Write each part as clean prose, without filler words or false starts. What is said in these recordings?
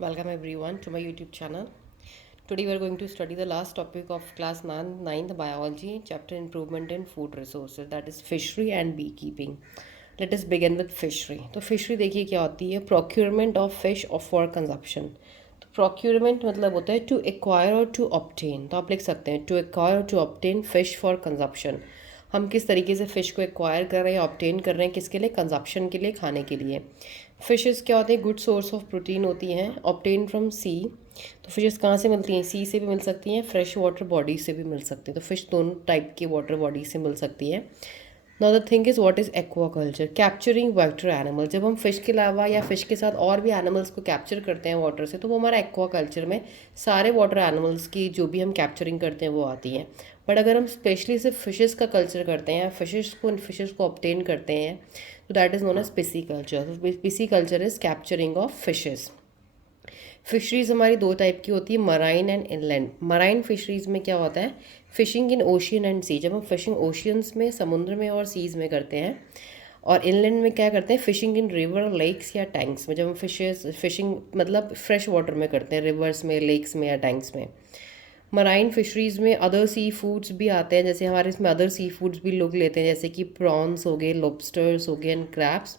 Welcome everyone to my YouTube channel. Today we are going to study the last topic of class 9th biology chapter improvement in food resources, that is fishery and beekeeping. Let us begin with fishery. तो fishery देखिए क्या होती है, procurement of fish for consumption. तो procurement मतलब होता है to acquire or to obtain. तो आप लिख सकते हैं to acquire or to obtain fish for consumption. हम किस तरीके से फ़िश को एक्वायर कर रहे हैं, ऑब्टेन कर रहे हैं, किसके लिए, कंजप्शन के लिए, खाने के लिए. फ़िशेस क्या होते हैं, गुड सोर्स ऑफ प्रोटीन होती हैं, ऑब्टेन फ्रॉम सी. तो फिशेस कहाँ से मिलती हैं, सी से भी मिल सकती हैं, फ्रेश वाटर बॉडी से भी मिल सकती हैं. तो फिश दोनों टाइप की वाटर बॉडी से मिल सकती है. Now the thing is what is aquaculture, capturing water animal. जब हम फिश के अलावा या फिश के साथ और भी एनिमल्स को कैप्चर करते हैं वाटर से, तो वो हमारा एक्वाकल्चर में सारे वाटर एनिमल्स की जो भी हम कैप्चरिंग करते हैं वो आती हैं. बट अगर हम स्पेशली सिर्फ फिशेस का कल्चर करते हैं, फिशेस को ऑब्टेन करते हैं, तो दैट इज़ नोन एज पिसी pisciculture is capturing of fishes. Fisheries हमारी दो टाइप की होती है, marine and inland. Marine fisheries में क्या होता है, फ़िशिंग इन ओशियन एंड सी. जब हम फिशिंग ओशियंस में, समुद्र में और सीज़ में करते हैं. और इनलैंड में क्या करते हैं, फ़िशिंग इन रिवर, लेक्स या टैंक्स में. जब हम फिशिंग मतलब फ्रेश वाटर में करते हैं, रिवर्स में, लेक्स में या टैंक्स में. मराइन फिशरीज़ में अदर सी फूड्स भी आते हैं, जैसे हमारे इसमें अदर सी फूड्स भी लोग लेते हैं, जैसे कि प्रॉन्स हो गए, लॉबस्टर्स हो गए एंड क्रैब्स.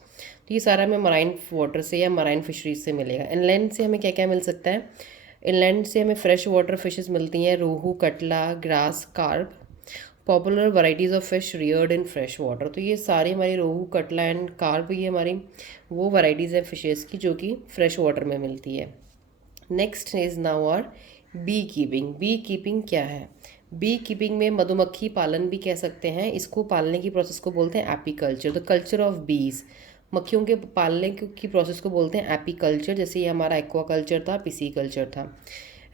तो ये सारा हमें मराइन वाटर से या मराइन फिशरीज से मिलेगा. इनलैंड से हमें क्या क्या मिल सकता है, इनलैंड से हमें फ्रेश वाटर फिशेस मिलती हैं, rohu, catla, grass, carp. Popular varieties of fish reared in fresh water. तो ये सारी हमारी रोहू, कटला एंड कार्प, ये हमारी वो वैरायटीज़ हैं फिशेस की जो कि फ्रेश वाटर में मिलती है. Next is now our beekeeping. Beekeeping क्या है, बी कीपिंग में मधुमक्खी पालन भी कह सकते हैं. इसको पालने की प्रोसेस को बोलते हैं एपीकल्चर, द कल्चर ऑफ बीज. मक्खियों के पालने की प्रोसेस को बोलते हैं एपीकल्चर. जैसे ये हमारा एक्वाकल्चर था, पिसी कल्चर था.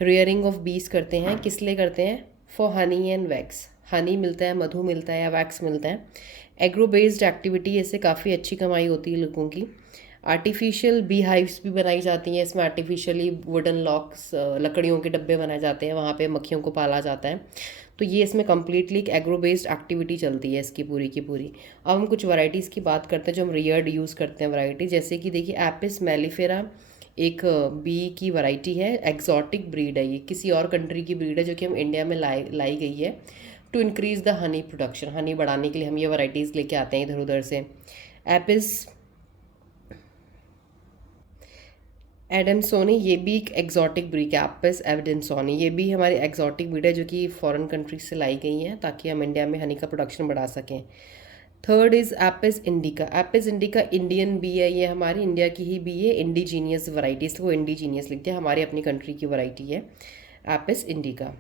रेयरिंग ऑफ बीज करते हैं, किस लिए करते हैं, for honey and wax. Honey मिलता है, मधु मिलता है या वैक्स मिलता है. एग्रो बेस्ड एक्टिविटी, इससे काफ़ी अच्छी कमाई होती है लोगों की. आर्टिफिशियल बी हाइव्स भी बनाई जाती हैं, इसमें आर्टिफिशियली वुडन लॉक्स, लकड़ियों के डब्बे बनाए जाते हैं, वहाँ पे मक्खियों को पाला जाता है. तो ये इसमें कम्प्लीटली एक एग्रो बेस्ड एक्टिविटी चलती है इसकी पूरी की पूरी. अब हम कुछ वैरायटीज़ की बात करते हैं जो हम रियर्ड यूज़ करते हैं वैरायटी. जैसे कि देखिए एपिस मेलिफेरा एक बी की वैरायटी है, एग्जॉटिक ब्रीड है. ये किसी और कंट्री की ब्रीड है जो कि हम इंडिया में लाई गई है to increase the honey production. Honey बढ़ाने के लिए हम ये वैरायटीज़ लेके आते हैं इधर उधर से. एपिस एडेंसोनी, ये भी एक एग्जॉटिक ब्रीड है. एपिस एडेंसोनी ये भी हमारी एग्जॉटिक ब्रीड है जो कि फॉरेन कंट्रीज से लाई गई हैं ताकि हम इंडिया में हनी का प्रोडक्शन बढ़ा सकें. Third is Apis indica. Apis indica Indian bee है, ये हमारी इंडिया की ही बी है. इंडिजीनियस वैरायटी, इसको इंडिजीनियस लिखते हैं, हमारी अपनी कंट्री की वैरायटी है एपिस इंडिका.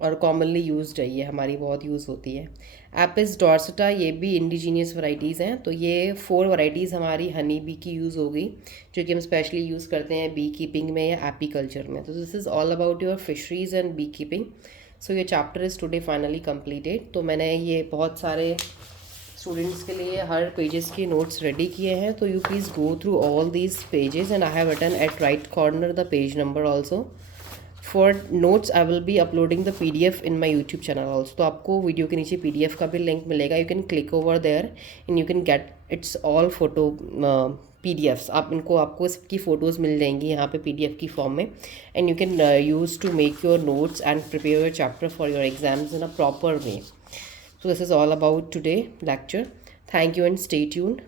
और कॉमनली यूज्ड है, ये हमारी बहुत यूज़ होती है. एपिस डॉर्सटा, ये भी इंडिजीनियस वैरायटीज़ हैं. तो ये 4 वैरायटीज़ हमारी हनी बी की यूज़ हो गई जो कि हम स्पेशली यूज़ करते हैं बी कीपिंग में या एपीकल्चर में. तो this is all about your fisheries and bee keeping. So ये chapter is today finally completed. तो मैंने ये बहुत सारे स्टूडेंट्स के लिए हर पेजेस के नोट्स रेडी किए हैं. तो you please go through all these pages and I have written at right corner the page number also. For notes I will be uploading the PDF in my YouTube channel also. तो आपको video के नीचे PDF का भी link मिलेगा. You can click over there and you can get its all photo PDFs. आप इनको, आपको इसकी फ़ोटोज़ मिल जाएंगी यहाँ पे PDF की फॉर्म में. And you can use to make your notes and prepare your chapter for your exams in a proper way. So this is all about today lecture. Thank you and stay tuned.